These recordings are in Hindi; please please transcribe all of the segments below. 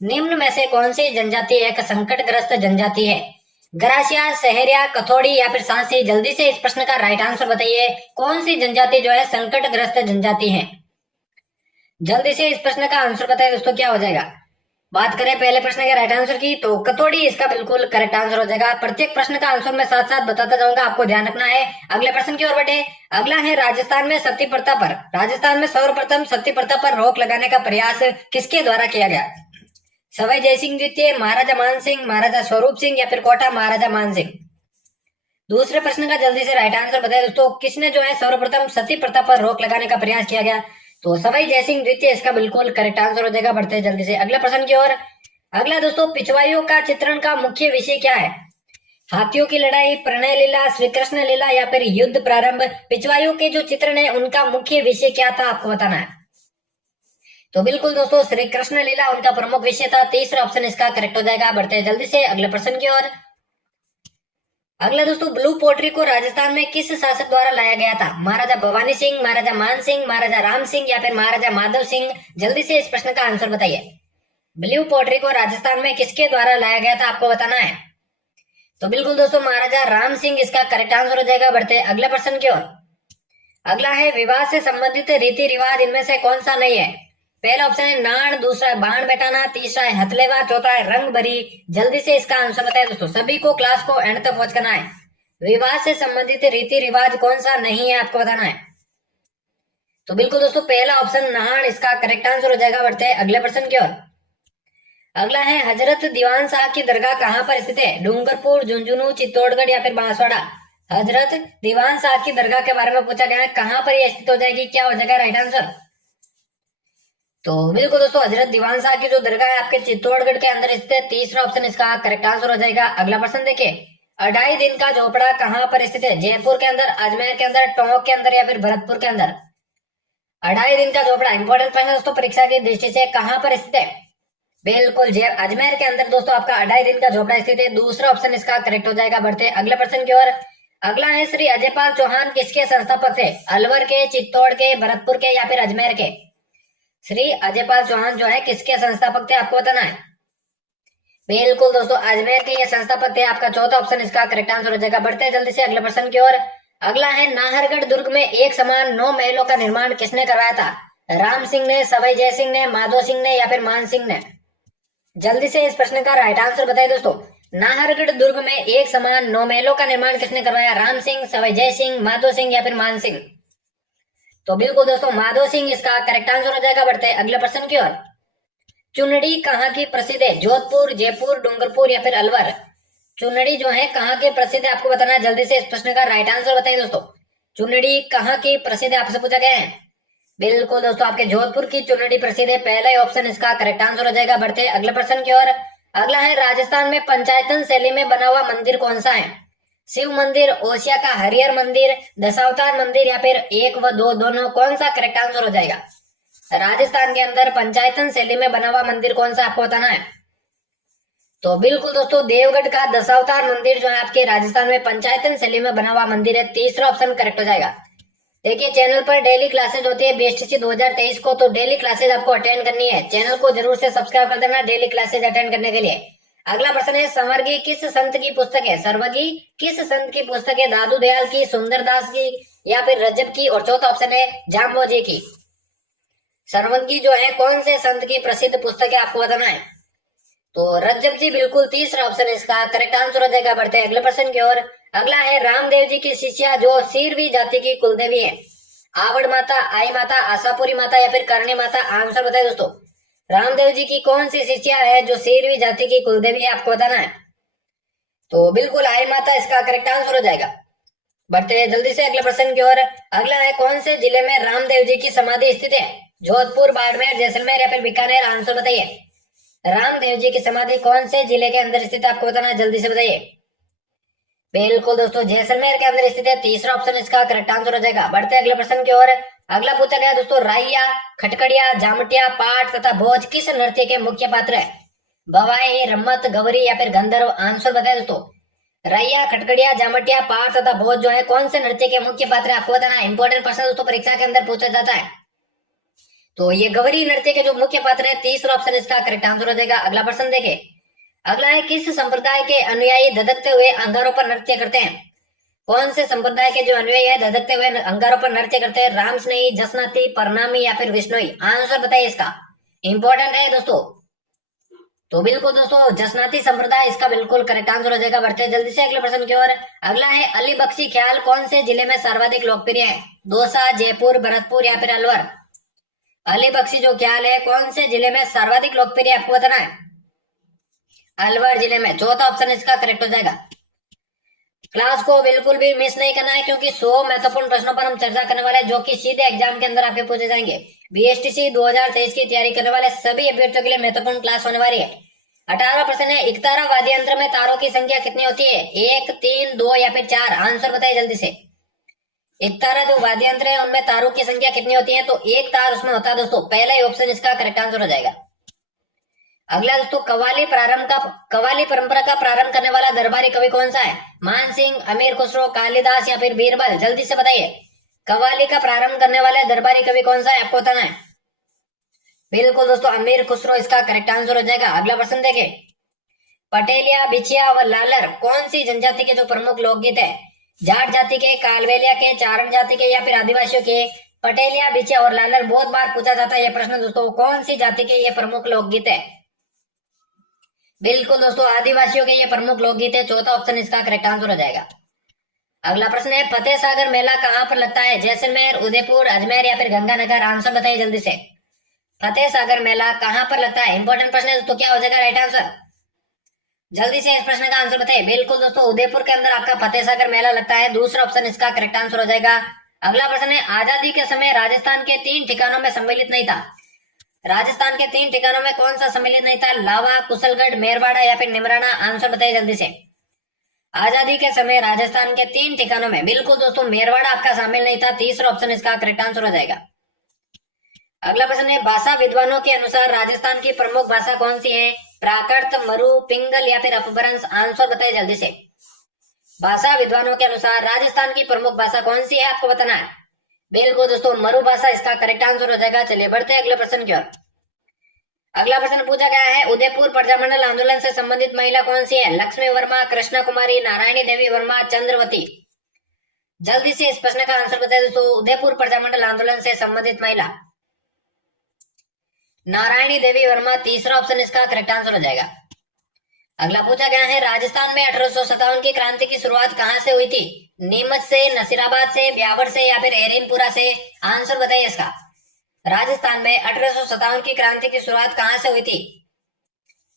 निम्न में से कौन सी जनजाति एक संकटग्रस्त जनजाति है? गरासिया, सहरिया, कथोड़ी या फिर सांसी? जल्दी से इस प्रश्न का राइट आंसर बताइए। कौन सी जनजाति जो है संकटग्रस्त जनजाति है? जल्दी से इस प्रश्न का आंसर बताइए दोस्तों, क्या हो जाएगा? बात करें पहले प्रश्न के राइट आंसर की तो कथोड़ी इसका बिल्कुल करेक्ट आंसर हो जाएगा। प्रत्येक प्रश्न का आंसर मैं साथ साथ बताता जाऊंगा, आपको ध्यान रखना है। अगले प्रश्न की ओर बढ़े। अगला है राजस्थान में सती प्रथा पर रोक लगाने का प्रयास किसके द्वारा किया गया? सवाई जयसिंह द्वितीय, महाराजा मानसिंह, महाराजा स्वरूप सिंह या फिर कोटा महाराजा मानसिंह? दूसरे प्रश्न का जल्दी से राइट आंसर बताए दोस्तों, किसने जो है सर्वप्रथम सती प्रथा पर रोक लगाने का प्रयास किया गया? तो सवाई जयसिंह द्वितीय इसका बिल्कुल करेक्ट आंसर हो जाएगा। बढ़ते हैं जल्दी से अगले प्रश्न की ओर। अगला दोस्तों, पिछवाइयों का चित्रण का मुख्य विषय क्या है? हाथियों की लड़ाई, प्रणय लीला, श्री कृष्ण लीला या फिर युद्ध प्रारंभ? पिछवाइयों के जो चित्रण है उनका मुख्य विषय क्या था, आपको बताना है। तो बिल्कुल दोस्तों, श्री कृष्ण लीला उनका प्रमुख विषय था। तीसरा ऑप्शन इसका करेक्ट हो जाएगा। बढ़ते हैं जल्दी से अगले प्रश्न की ओर। अगला दोस्तों, ब्लू पोट्री को राजस्थान में किस शासक द्वारा लाया गया था? महाराजा भवानी सिंह, महाराजा मान सिंह, महाराजा राम सिंह या फिर महाराजा माधव सिंह? जल्दी से इस प्रश्न का आंसर बताइए। ब्लू पोट्री को राजस्थान में किसके द्वारा लाया गया था, आपको बताना है। तो बिल्कुल दोस्तों, महाराजा राम सिंह इसका करेक्ट आंसर हो जाएगा। बढ़ते हैं अगले प्रश्न की ओर। अगला है विवाह से संबंधित रीति रिवाज इनमें से कौन सा नहीं है? पहला ऑप्शन है नाण, दूसरा है बाण बैठाना, तीसरा है हथलेवा, चौथा है रंग भरी? जल्दी से इसका आंसर बताएं दोस्तों, सभी को क्लास को एंड तक वॉच करना है। विवाह से संबंधित रीति रिवाज कौन सा नहीं है, आपको बताना है। तो बिल्कुल दोस्तों, पहला ऑप्शन नाण इसका करेक्ट आंसर हो जाएगा। बढ़ते हैं अगले प्रश्न की ओर। अगला है हजरत दीवान साहब की दरगाह कहाँ पर स्थित है? डूंगरपुर, झुंझुनू, चित्तौड़गढ़ या फिर बांसवाड़ा? हजरत दीवान साहब की दरगाह के बारे में पूछा गया है, कहाँ पर यह स्थित हो जाएगी, क्या हो जाएगा राइट आंसर? तो बिल्कुल दोस्तों, हजरत दीवान साहब की जो दरगाह है आपके चित्तौड़गढ़ के अंदर स्थित है। तीसरा ऑप्शन इसका करेक्ट आंसर हो जाएगा। अगला प्रश्न देखिए, 2.5 दिन का झोपड़ा कहाँ पर स्थित है? जयपुर के अंदर, अजमेर के अंदर, टोंक के अंदर या फिर भरतपुर के अंदर? 2.5 दिन का झोपड़ा इंपॉर्टेंट प्रश्न दोस्तों, परीक्षा की दृष्टि से कहाँ पर स्थित है? बिल्कुल अजमेर के अंदर दोस्तों आपका 2.5 दिन का झोपड़ा स्थित है। दूसरा ऑप्शन इसका करेक्ट हो जाएगा। बढ़ते अगले प्रश्न की ओर। अगला है श्री अजयपाल चौहान किसके संस्थापक थे? अलवर के, चित्तौड़ के, भरतपुर के या फिर अजमेर के? श्री अजयपाल चौहान जो है किसके संस्थापक थे, आपको बताना है। बिल्कुल दोस्तों, अजमेर के ये संस्थापक थे। आपका चौथा ऑप्शन इसका करेक्ट आंसर हो जाएगा। बढ़ते हैं जल्दी से अगले प्रश्न की ओर। अगला है नाहरगढ़ दुर्ग में एक समान 9 महलों का निर्माण किसने करवाया था? राम सिंह ने, सवाई जय सिंह ने, माधो सिंह ने या फिर मान सिंह ने? जल्दी से इस प्रश्न का राइट आंसर बताइए दोस्तों। नाहरगढ़ दुर्ग में एक समान 9 महलों का निर्माण किसने करवाया? राम सिंह, सवाई जय सिंह, माधो सिंह या फिर मान सिंह? तो बिल्कुल दोस्तों, माधो सिंह इसका करेक्ट आंसर हो जाएगा। बढ़ते हैं अगले प्रश्न की ओर। चुनड़ी कहाँ की प्रसिद्ध है? जोधपुर, जयपुर, डूंगरपुर या फिर अलवर? चुनड़ी जो है कहाँ के प्रसिद्ध है, आपको बताना है। जल्दी से इस प्रश्न का राइट आंसर बताइए दोस्तों। चुनड़ी कहाँ की प्रसिद्ध है, आपसे पूछा गया है। बिल्कुल दोस्तों, आपके जोधपुर की चुनड़ी प्रसिद्ध है। पहला ही ऑप्शन इसका करेक्ट आंसर हो जाएगा। बढ़ते हैं अगले प्रश्न की ओर। अगला है राजस्थान में पंचायतन शैली में बना हुआ मंदिर कौन सा है? शिव मंदिर, ओसिया का हरिहर मंदिर, दशावतार मंदिर या फिर 1 व 2 दोनों? कौन सा करेक्ट आंसर हो जाएगा? राजस्थान के अंदर पंचायतन शैली में बना हुआ मंदिर कौन सा, आपको बताना है। तो बिल्कुल दोस्तों, देवगढ़ का दशावतार मंदिर जो है आपके राजस्थान में पंचायतन शैली में बना हुआ मंदिर है। तीसरा ऑप्शन करेक्ट हो जाएगा। देखिए, चैनल पर डेली क्लासेज होती है बीएसटीसी 2023 को, तो डेली क्लासेज आपको अटेंड करनी है। चैनल को जरूर से सब्सक्राइब कर देना डेली क्लासेज अटेंड करने के लिए। अगला प्रश्न है, सर्वगी किस संत की पुस्तक है? सर्वगी किस संत की पुस्तक है? दादू दयाल की, सुंदरदास की या फिर रजब की? और चौथा ऑप्शन है जाम्बोजी की। सर्वगी जो है कौन से संत की प्रसिद्ध पुस्तक है, आपको बताना है। तो रजब जी बिल्कुल तीसरा ऑप्शन इसका करेक्ट आंसर हो जाएगा। बढ़ते हैं अगले प्रश्न की ओर। अगला है रामदेव जी की शिष्या जो सीरवी जाति की कुलदेवी है? आवड़ माता, आई माता, आशापुरी माता या फिर करणी माता? आंसर बताए दोस्तों। रामदेव जी की कौन सी शिष्या है जो सीरवी जाति की कुलदेवी है, आपको बताना है। तो बिल्कुल आई माता इसका करेक्ट आंसर हो जाएगा। बढ़ते हैं जल्दी से अगले प्रश्न की ओर। अगला है कौन से जिले में रामदेव जी की समाधि स्थित है? जोधपुर, बाड़मेर, जैसलमेर या फिर बीकानेर? आंसर बताइए। रामदेव जी की समाधि कौन से जिले के अंदर स्थित है, आपको बताना है। जल्दी से बताइए। बिल्कुल दोस्तों, जैसलमेर के अंदर स्थित है। तीसरा ऑप्शन इसका करेक्ट आंसर हो जाएगा। बढ़ते अगले प्रश्न की ओर। अगला पूछा गया दोस्तों, राइया, खटकड़िया, जामटिया, पाठ तथा भोज किस नृत्य के मुख्य पात्र है? भवाई, रम्मत, गौरी या फिर गंधर्व? आंसर बताए दोस्तों। राइया, खटकड़िया, जामटिया, पाठ तथा भोज जो है कौन से नृत्य के मुख्य पात्र है, आपको बताना है। इंपॉर्टेंट प्रश्न दोस्तों, परीक्षा के अंदर पूछा जाता है। तो ये गौरी नृत्य के जो मुख्य पात्र है, तीसरा ऑप्शन इसका करेक्ट आंसर हो जाएगा। अगला प्रश्न देखे। अगला है, किस संप्रदाय के अनुयायी धधकते हुए अंगारों पर नृत्य करते हैं? कौन से संप्रदाय के जो अनुयायी है धधकते हुए अंगारों पर नृत्य करते हैं? राम स्नेही, जसनाती, परनामी या फिर विष्णोई? आंसर बताइए इसका, इंपॉर्टेंट है दोस्तों। तो बिल्कुल दोस्तों जसनाती संप्रदाय इसका बिल्कुल करेक्ट आंसर हो जाएगा। बढ़ते हैं जल्दी से अगले प्रश्न की ओर। अगला है, अली बख्शी ख्याल कौन से जिले में सर्वाधिक लोकप्रिय है? दौसा, जयपुर, भरतपुर या फिर अलवर? अली बख्शी जो ख्याल है कौन से जिले में सर्वाधिक लोकप्रिय है, आपको बताना है। अलवर जिले में। चौथा ऑप्शन इसका करेक्ट हो जाएगा। क्लास को बिल्कुल भी मिस नहीं करना है, क्योंकि 100 महत्वपूर्ण प्रश्नों पर हम चर्चा करने वाले हैं, जो कि सीधे एग्जाम के अंदर आपके पूछे जाएंगे। बीएसटीसी 2023 की तैयारी करने वाले सभी अभ्यर्थियों के लिए महत्वपूर्ण क्लास होने वाली है। 18 प्रश्न है, एकतारा वाद्य यंत्र में तारों की संख्या कितनी होती है? 1, 3, 2 या फिर 4? आंसर बताइए जल्दी से। एकतारा जो वाद्य यंत्र है उनमें तारों की संख्या कितनी होती है? तो एक तार उसमें होता है दोस्तों। पहला ही ऑप्शन इसका करेक्ट आंसर हो जाएगा। अगला दोस्तों, कव्वाली परंपरा का प्रारंभ करने वाला दरबारी कवि कौन सा है? मानसिंह, अमीर खुसरो, कालिदास या फिर बीरबल? जल्दी से बताइए। कव्वाली का प्रारंभ करने वाला दरबारी कवि कौन सा है, आपको बताना है। बिल्कुल दोस्तों अमीर खुसरो इसका करेक्ट आंसर हो जाएगा। अगला प्रश्न देखे। पटेलिया, बिछिया व लालर कौन सी जनजाति के जो प्रमुख लोकगीत है? जाट जाति के, कालबेलिया के, चारण जाति के या फिर आदिवासियों के? पटेलिया, बिछिया और लालर बहुत बार पूछा जाता है यह प्रश्न दोस्तों। कौन सी जाति के ये प्रमुख लोकगीत है? बिल्कुल दोस्तों आदिवासियों के ये प्रमुख लोकगीत है। चौथा ऑप्शन इसका करेक्ट आंसर हो जाएगा। अगला प्रश्न है, फतेह सागर मेला कहाँ पर लगता है? जैसलमेर, उदयपुर, अजमेर या फिर गंगानगर? आंसर बताइए जल्दी से। फतेह सागर मेला कहाँ पर लगता है? इंपॉर्टेंट प्रश्न है दोस्तों, क्या हो जाएगा राइट आंसर? जल्दी से इस प्रश्न का आंसर बताइए। बिल्कुल दोस्तों उदयपुर के अंदर आपका फतेह सागर मेला लगता है। दूसरा ऑप्शन इसका करेक्ट आंसर हो जाएगा। अगला प्रश्न है, आजादी के समय राजस्थान के 3 ठिकानों में सम्मिलित नहीं था। राजस्थान के 3 ठिकानों में कौन सा सम्मिलित नहीं था? लावा, कुशलगढ़, मेरवाड़ा या फिर निमराना? आंसर बताइए जल्दी से। आजादी के समय राजस्थान के 3 ठिकानों में बिल्कुल दोस्तों मेरवाड़ा आपका शामिल नहीं था। तीसरा ऑप्शन इसका करेक्ट आंसर हो जाएगा। अगला प्रश्न है, भाषा विद्वानों के अनुसार राजस्थान की प्रमुख भाषा कौन सी है? प्राकृत, मरु, पिंगल या फिर अपभ्रंश? आंसर बताइए जल्दी से। भाषा विद्वानों के अनुसार राजस्थान की प्रमुख भाषा कौन सी है, आपको बताना है। बिल्कुल दोस्तों मरु भाषा इसका करेक्ट आंसर हो जाएगा। चलिए बढ़ते हैं अगले प्रश्न की ओर। अगला प्रश्न पूछा गया है, उदयपुर प्रजामंडल आंदोलन से संबंधित महिला कौन सी है? लक्ष्मी वर्मा, कृष्णा कुमारी, नारायणी देवी वर्मा, चंद्रवती? जल्दी से इस प्रश्न का आंसर बताइए दोस्तों। उदयपुर प्रजामंडल आंदोलन से संबंधित महिला नारायणी देवी वर्मा। तीसरा ऑप्शन इसका करेक्ट आंसर हो जाएगा। अगला पूछा गया है, राजस्थान में 1857 की क्रांति की शुरुआत कहां से हुई थी? नीमच से, नसीराबाद से, ब्यावर से या फिर एरिनपुरा से? आंसर बताइए इसका। राजस्थान में 1857 की क्रांति की शुरुआत कहां से हुई थी?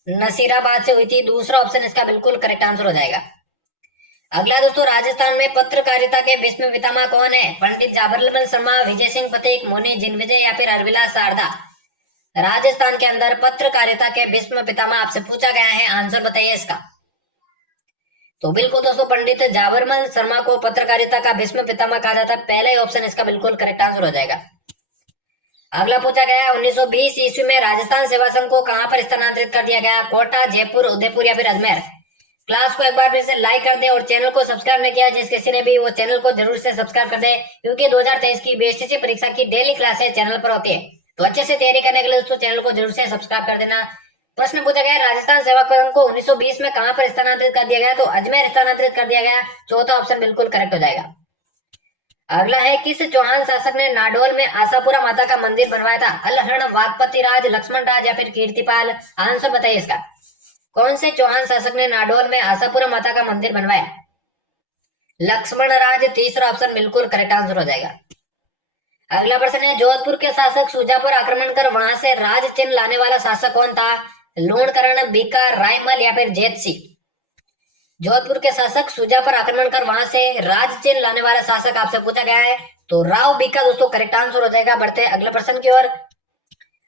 नसीराबाद से हुई थी। दूसरा ऑप्शन इसका बिल्कुल करेक्ट आंसर हो जाएगा। अगला दोस्तों, राजस्थान में पत्रकारिता के भीष्म पितामह कौन है? पंडित जाबरलाल शर्मा, विजय सिंह पथिक, मुनि जिनविजय या फिर हरविलास शारदा? राजस्थान के अंदर पत्रकारिता के भीष्म पितामह आपसे पूछा गया है, आंसर बताइए इसका। तो बिल्कुल दोस्तों पंडित जाबरमल शर्मा को पत्रकारिता का भीष्म पितामह कहा जाता है। पहला ही ऑप्शन इसका बिल्कुल करेक्ट आंसर हो जाएगा। अगला पूछा गया, 1920 ईस्वी में राजस्थान सेवा संघ को कहां पर स्थानांतरित कर दिया गया? कोटा, जयपुर, उदयपुर या फिर अजमेर? क्लास को एक बार फिर से लाइक कर दे और चैनल को सब्सक्राइब नहीं किया जिस किसी ने भी, वो चैनल को जरूर से सब्सक्राइब कर दे, क्योंकि 2023 की बीएसटीसी परीक्षा की डेली क्लासेस चैनल पर होती है। तो अच्छे से तैयारी करने के लिए दोस्तों चैनल को जरूर से सब्सक्राइब कर देना। प्रश्न पूछा गया, राजस्थान सेवा संघ को 1920 में कहां पर स्थानांतरित कर दिया गया? तो अजमेर स्थानांतरित कर दिया गया। चौथा ऑप्शन बिल्कुल करेक्ट हो जाएगा। अगला है, किस चौहान शासक ने नाडोल में आशापुरा माता का मंदिर बनवाया था? अलहरण, वागपति राज, लक्ष्मण राज या फिर कीर्तिपाल? आंसर बताइए इसका। कौन से चौहान शासक ने नाडोल में आशापुरा माता का मंदिर बनवाया? लक्ष्मण राज। तीसरा ऑप्शन बिल्कुल करेक्ट आंसर हो जाएगा। अगला प्रश्न है, जोधपुर के शासक शुजापुर आक्रमण कर वहां से राज चिन्ह लाने वाला शासक कौन था? लूणकरण, बीका, रायमल या फिर जेतसी? जोधपुर के शासक शुजापुर आक्रमण कर वहां से राज चिन्ह लाने वाला शासक आपसे पूछा गया है, तो राव बीका दोस्तों करेक्ट आंसर हो जाएगा। बढ़ते हैं अगले प्रश्न की ओर।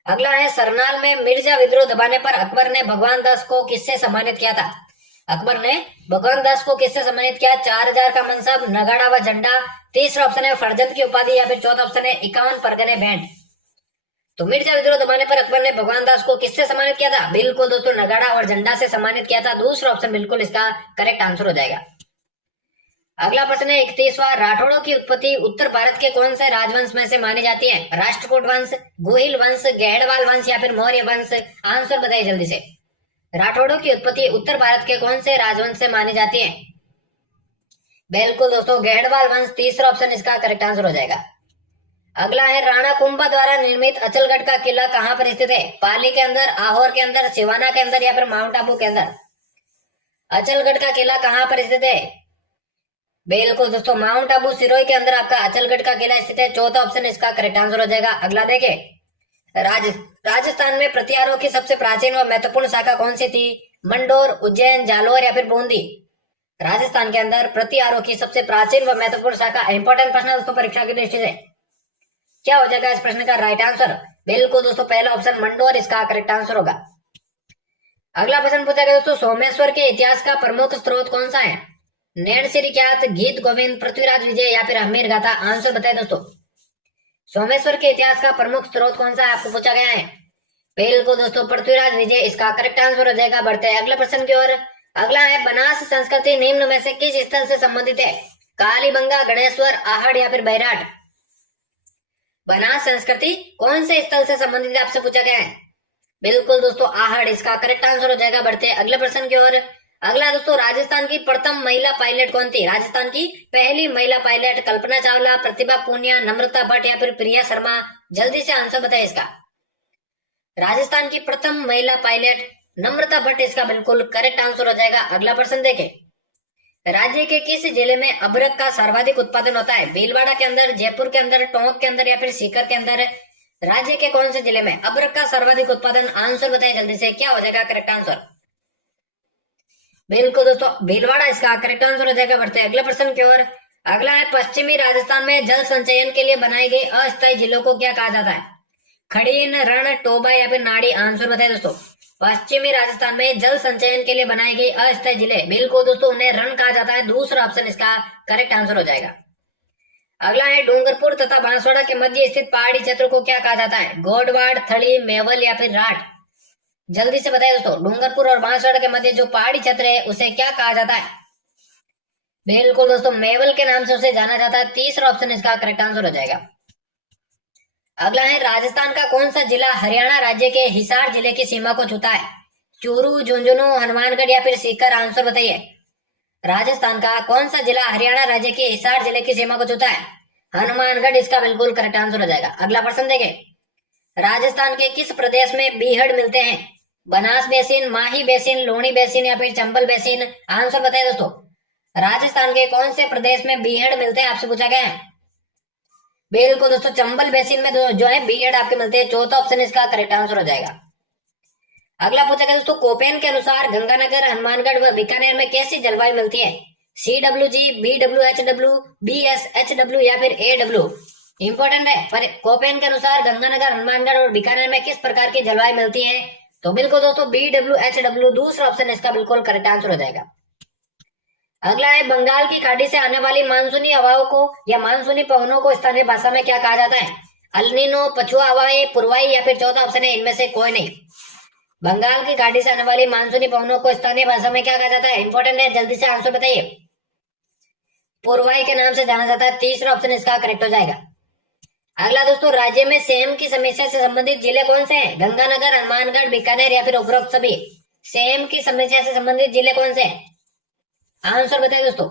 अगला है, सरनाल में मिर्जा विद्रोह दबाने पर अकबर ने भगवान दास को किससे सम्मानित किया था? अकबर ने भगवान दास को किससे सम्मानित किया? 4000 का मनसब, नगाड़ा व झंडा? तीसरा ऑप्शन है फरजंद की उपाधि या फिर चौथा ऑप्शन है 51 परगने भेंट? तो मिर्जा विद्रोह दबाने पर अकबर ने भगवान दास को किससे सम्मानित किया था? बिल्कुल दोस्तों नगाड़ा और झंडा से सम्मानित किया था। दूसरा ऑप्शन बिल्कुल इसका करेक्ट आंसर हो जाएगा। अगला प्रश्न है 31वां, राठौड़ों की उत्पत्ति उत्तर भारत के कौन से राजवंश में से मानी जाती है? राष्ट्रकूट वंश, गोहिल वंश, गैड़वाल वंश या फिर मौर्य वंश? आंसर बताइए जल्दी से। राठौड़ों की उत्पत्ति उत्तर भारत के कौन से राजवंश से मानी जाती है? बिल्कुल दोस्तों, गैड़वाल वंश, तीसरा ऑप्शन इसका करेक्ट आंसर हो जाएगा। अगला है राणा कुंभा द्वारा निर्मित अचलगढ़ का किला कहां पर स्थित है? पाली के अंदर, आहोर के अंदर, सिवाना के अंदर या फिर माउंट आबू के अंदर? अचलगढ़ का किला कहां पर स्थित है? बिल्कुल दोस्तों, माउंट आबू सिरोही के अंदर आपका अचलगढ़ का किला स्थित है। चौथा ऑप्शन इसका करेक्ट आंसर हो जाएगा। अगला देखिए, राजस्थान में प्रतिहारों की सबसे प्राचीन व महत्वपूर्ण शाखा कौन सी थी? मंडोर, उज्जैन, जालोर या फिर बूंदी? राजस्थान के अंदर प्रतिहारों की सबसे प्राचीन व महत्वपूर्ण शाखा, इंपॉर्टेंट प्रश्न दोस्तों परीक्षा की दृष्टि से, क्या हो जाएगा इस प्रश्न का राइट आंसर? बिल्कुल दोस्तों, पहला ऑप्शन मंडोर इसका करेक्ट आंसर होगा। अगला प्रश्न पूछा गया दोस्तों, सोमेश्वर के इतिहास का प्रमुख स्रोत कौन सा है? नैन श्री ख्यात, गीत गोविंद, पृथ्वीराज विजय या फिर हमीर गाथा? आंसर बताए दोस्तों। सोमेश्वर के इतिहास का प्रमुख स्रोत कौन सा है आपको पूछा गया है? बिल्कुल दोस्तों, पृथ्वीराज विजय इसका करेक्ट आंसर हो जाएगा। बढ़ते हैं अगले प्रश्न की ओर। अगला है, बनास संस्कृति निम्न में से किस स्थल से संबंधित है? कालीबंगा, गणेश्वर, आहड़ या फिर बैराट? बनास संस्कृति कौन से स्थल से संबंधित है आपसे पूछा गया है? बिल्कुल दोस्तों, आहड़ इसका करेक्ट आंसर हो जाएगा। बढ़ते हैं अगले प्रश्न की ओर। अगला दोस्तों, राजस्थान की प्रथम महिला पायलट कौन थी? राजस्थान की पहली महिला पायलट कल्पना चावला, प्रतिभा पूनिया, नम्रता भट्ट या फिर प्रिया शर्मा? जल्दी से आंसर बताइए इसका। राजस्थान की प्रथम महिला पायलट नम्रता भट्ट इसका बिल्कुल करेक्ट आंसर हो जाएगा। अगला प्रश्न देखें, राज्य के किस जिले में अबरक का सर्वाधिक उत्पादन होता है? भीलवाड़ा के अंदर, जयपुर के अंदर, टोंक के अंदर या फिर सीकर के अंदर? राज्य के कौन से जिले में अबरक का सर्वाधिक उत्पादन? आंसर बताइए जल्दी से, क्या हो जाएगा करेक्ट आंसर? बिल्कुल दोस्तों, भीलवाड़ा इसका करेक्ट आंसर हो जाएगा। बढ़ते हैं अगले प्रश्न की ओर। अगला है, पश्चिमी राजस्थान में जल संचयन के लिए बनाई गई अस्थायी जिलों को क्या कहा जाता है? खड़ीन, रण, टोबा या फिर नाड़ी? आंसर बताइए दोस्तों। पश्चिमी राजस्थान में जल संचयन के लिए बनाई गई अस्थायी जिले, बिल्कुल दोस्तों उन्हें रण कहा जाता है। दूसरा ऑप्शन इसका करेक्ट आंसर हो जाएगा। अगला है, डूंगरपुर तथा बांसवाड़ा के मध्य स्थित पहाड़ी क्षेत्र को क्या कहा जाता है? गोडवाड़, थली, मेवल या फिर राठ? जल्दी से बताइए दोस्तों, डूंगरपुर और बांसवाड़ा के मध्य जो पहाड़ी क्षेत्र है उसे क्या कहा जाता है? बिल्कुल दोस्तों, मेवल के नाम से उसे जाना जाता है। तीसरा ऑप्शन इसका करेक्ट आंसर हो जाएगा। अगला है, राजस्थान का कौन सा जिला हरियाणा राज्य के हिसार जिले की सीमा को छूता है? चूरू, झुंझुनू, हनुमानगढ़ या फिर सीकर? आंसर बताइए। राजस्थान का कौन सा जिला हरियाणा राज्य के हिसार जिले की सीमा को छूता है? हनुमानगढ़ इसका बिल्कुल करेक्ट आंसर हो जाएगा। अगला प्रश्न देखें, राजस्थान के किस प्रदेश में बीहड़ मिलते हैं? बनास बेसिन, माही बेसिन, लूणी बेसिन या फिर चंबल बेसिन? आंसर बताइए दोस्तों। राजस्थान के कौन से प्रदेश में बीहड़ मिलते हैं आपसे पूछा गया है? बिल्कुल दोस्तों, चंबल बेसिन में जो है बीहड़ आपके मिलते हैं। चौथा ऑप्शन इसका करेक्ट आंसर हो जाएगा। अगला पूछा गया दोस्तों, कोपेन के अनुसार गंगानगर, हनुमानगढ़ व बीकानेर में कैसी जलवायु मिलती है? CWG, BWHW, BSHW या फिर AW? इंपॉर्टेंट है, पर कोपेन के अनुसार गंगानगर, हनुमानगढ़ और बीकानेर में किस प्रकार की जलवायु मिलती है? तो बिल्कुल दोस्तों BWHW, दूसरा ऑप्शन इसका बिल्कुल करेक्ट आंसर हो जाएगा। अगला है, बंगाल की खाड़ी से आने वाली मानसूनी हवाओं को या मानसूनी पवनों को स्थानीय भाषा में क्या कहा जाता है? अल्नीनो, पछुआ हवाएं, पुरवाई या फिर चौथा ऑप्शन है इनमें से कोई नहीं। बंगाल की खाड़ी से आने वाली मानसूनी पवनों को स्थानीय भाषा में क्या कहा जाता है? इंपॉर्टेंट है, जल्दी से आंसर बताइए। पुरवाई के नाम से जाना जाता है। तीसरा ऑप्शन इसका करेक्ट हो जाएगा। अगला दोस्तों, राज्य में सेम की समस्या से संबंधित जिले कौन से हैं? गंगानगर, हनुमानगढ़, बीकानेर या फिर उपरोक्त सभी? सेम की समस्या से संबंधित जिले कौन से हैं? आंसर बताइए दोस्तों।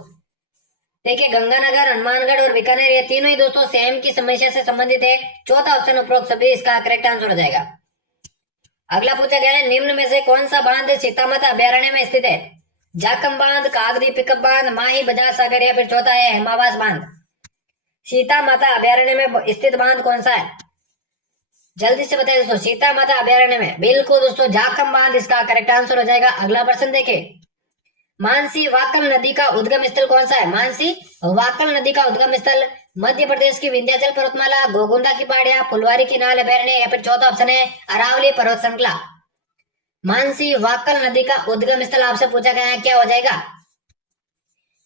देखिए, गंगानगर, हनुमानगढ़ और बीकानेर ये तीनों ही दोस्तों सेम की समस्या से संबंधित है। चौथा ऑप्शन उपरोक्त सभी इसका करेक्ट आंसर हो जाएगा। अगला पूछा गया है, निम्न में से कौन सा बांध सीतामाता अभ्यारण्य में स्थित है? जाखम बांध, कागदी पिकअप बांध, माही बजाज सागर या फिर चौथा है हेमावास बांध? सीता माता अभ्यारण्य में स्थित बांध कौन सा है? जल्दी से बताइए दोस्तों। सीता माता अभ्यारण्य में बिल्कुल दोस्तों जाखम बांध इसका करेक्ट आंसर हो जाएगा। अगला प्रश्न देखें, मानसी वाकल नदी का उद्गम स्थल कौन सा है? मानसी वाकल नदी का उद्गम स्थल मध्य प्रदेश की विंध्याचल पर्वतमाला, गोगुंदा की पहाड़ियां, फुलवारी की नाल अभ्यारण्य या फिर चौथा ऑप्शन है अरावली पर्वत श्रृंखला? मानसी वाकल नदी का उद्गम स्थल आपसे पूछा गया है, क्या हो जाएगा?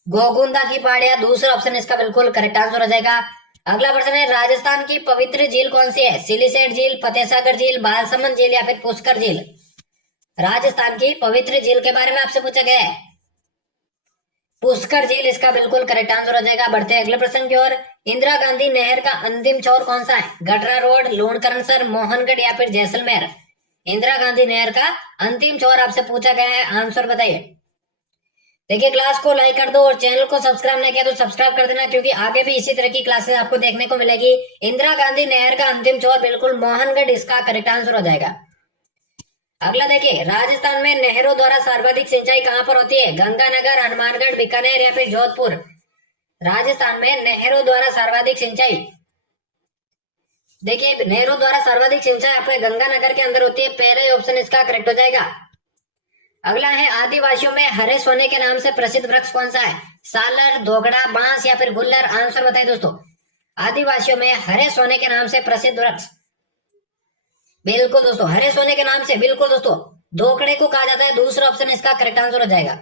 गोगुंदा की पहाड़ियां, दूसरा ऑप्शन इसका बिल्कुल करेक्ट आंसर हो जाएगा। अगला प्रश्न है, राजस्थान की पवित्र झील कौन सी है? सिलीसेट झील, फतेहसागर झील, बालसमंद झील या फिर पुष्कर झील? राजस्थान की पवित्र झील के बारे में आपसे पूछा गया है। पुष्कर झील इसका बिल्कुल करेक्ट आंसर हो जाएगा। बढ़ते हैं अगले प्रश्न की ओर। इंदिरा गांधी नहर का अंतिम छोर कौन सा है? गडरा रोड, लूणकरणसर, मोहनगढ़ या फिर जैसलमेर? इंदिरा गांधी नहर का अंतिम छोर आपसे पूछा गया है, आंसर बताइए। देखिए क्लास को लाइक कर दो और चैनल को सब्सक्राइब नहीं किया तो सब्सक्राइब कर देना, क्योंकि आगे भी इसी तरह की क्लासेस आपको देखने को मिलेगी। इंदिरा गांधी नहर का अंतिम छोर बिल्कुल मोहनगढ़ इसका करेक्ट आंसर हो जाएगा। अगला देखिए, राजस्थान में नहरों द्वारा सर्वाधिक सिंचाई कहां पर होती है? गंगानगर, हनुमानगढ़, बीकानेर या फिर जोधपुर? राजस्थान में नहरों द्वारा सर्वाधिक सिंचाई, देखिए नहरों द्वारा सर्वाधिक सिंचाई आपके गंगानगर के अंदर होती है। पहले ऑप्शन इसका करेक्ट हो जाएगा। अगला है, आदिवासियों में हरे सोने के नाम से प्रसिद्ध वृक्ष कौन सा है? सालर, दोगड़ा, बांस या फिर गुल्लर? आंसर बताइए दोस्तों। आदिवासियों में हरे सोने के नाम से प्रसिद्ध वृक्ष, बिल्कुल दोस्तों हरे सोने के नाम से, बिल्कुल दोस्तों दोकड़े को कहा जाता है। दूसरा ऑप्शन इसका करेक्ट आंसर हो जाएगा।